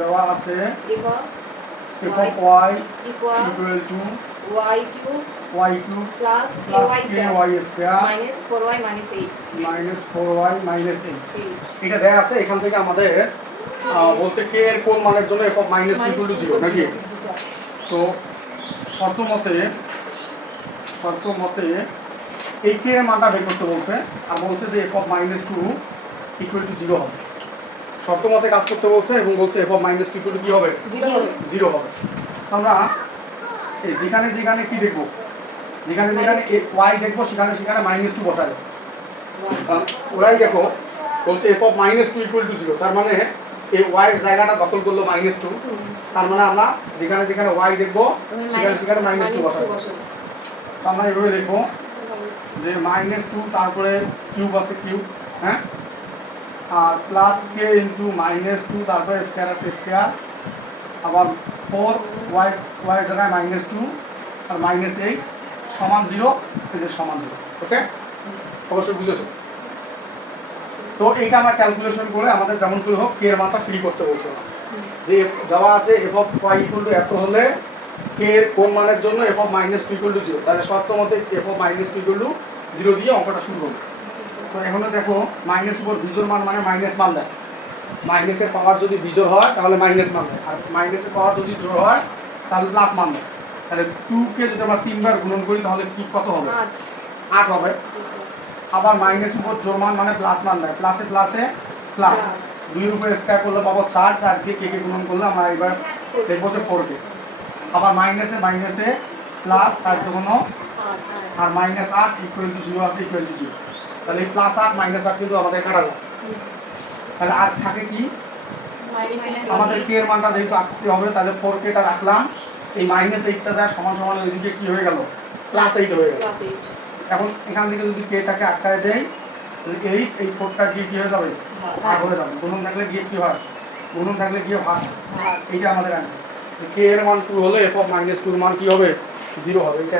দেওয়া আছে f of y equal equal to y cube y cube plus plus ky ky square square minus 4y minus 8 minus 4y minus 8 8 এটা দেয়া আছে। এখান থেকে আমাদের বলছে k এর কোন মানের জন্য f of minus 2 equal to 0 নাকি? তো শর্ত মতে এই k এর মানটা বের করতে বলছে আর বলছে যে f of minus 2 equal to 0 হবে। শর্ত মতে কাজ করতে বলছে এবং বলছে f of minus 2 equal to কি হবে? 0 হবে। আমরা এই যেখানে কি দেখব, যেখানে y দেখব সেখানে -2 বসায় দেব। ওরাই দেখো বলছে f of minus 2 equal to 0, তার মানে এই y এর জায়গাটা দখল করলো -2, তার মানে আমরা যেখানে y দেখব সেখানে -2 বসাবো। তো আমরা এভাবে লিখবো যে -2 তারপরে কিউব আছে কিউব, হ্যাঁ, আর প্লাস k ইনটু -2 তারপরে স্কয়ার আছে স্কয়ার, আবার 4y এর জায়গায় -2 আর -8 সমান 0, এই যে সমান 0। ওকে, অবশ্যই বুঝেছো? তো এইটা আমরা ক্যালকুলেশন করে আমাদের যেমন করে হোক k এর মানটা ফ্রি করতে বলছে যে দেওয়া আছে f of y equal to এত হলে k এর কোন মানের জন্য f of -2 equal to 0, তাহলে শর্ত মতে f of -2 equal to 0 দিয়ে অঙ্কটা শুরু করব। তো এখানে দেখো মাইনাস উপর বিজোড় মান মানে মাইনাস মান দেয়, মাইনাসের পাওয়ার যদি বিজোড় হয় তাহলে মাইনাস মান দেয়, আর মাইনাসের পাওয়ার যদি জোড় হয় তাহলে প্লাস মান দেয়। তাহলে 2 কে যদি আমরা 3 বার গুণন করি তাহলে কি কত হবে? 8 হবে। আবার মাইনাস উপর জোড় মান মানে প্লাস মান দেয়, প্লাসে প্লাস, 2 এর উপরে স্কয়ার করলে পাবো 4, 4 দিয়ে কে গুণন করলে আমরা এবার দেখবো যে 4 কে। আবার মাইনাসে প্লাস 4 দুগুণ আর -8 ইকুয়াল টু 0 আছে, ইকুয়াল টু 0। তাহলে এই +8 -8 কিন্তু আমাদের কাটা যায়। তাহলে আর থাকে কি, আমাদের k এর মানটা যেহেতু আঁকতে হবে তাহলে 4k টা রাখলাম, এই -8টা যায় সমান সমান এদিকে কি হয়ে গেল? +8 হয়ে গেল। এখন এখান থেকে যদি k টাকে আটকায় দেই তাহলে 8 এই 4টা গিয়ে কি হয়ে যাবে? ভাগ হয়ে যাবে। গুণন থাকলে গিয়ে কি হয়? গুণন থাকলে গিয়ে ভাগ। এইটা আমাদের অ্যানসার, যে k এর মান 2 হলে f of -2 এর মান কি হবে? 0 হবে। এইটা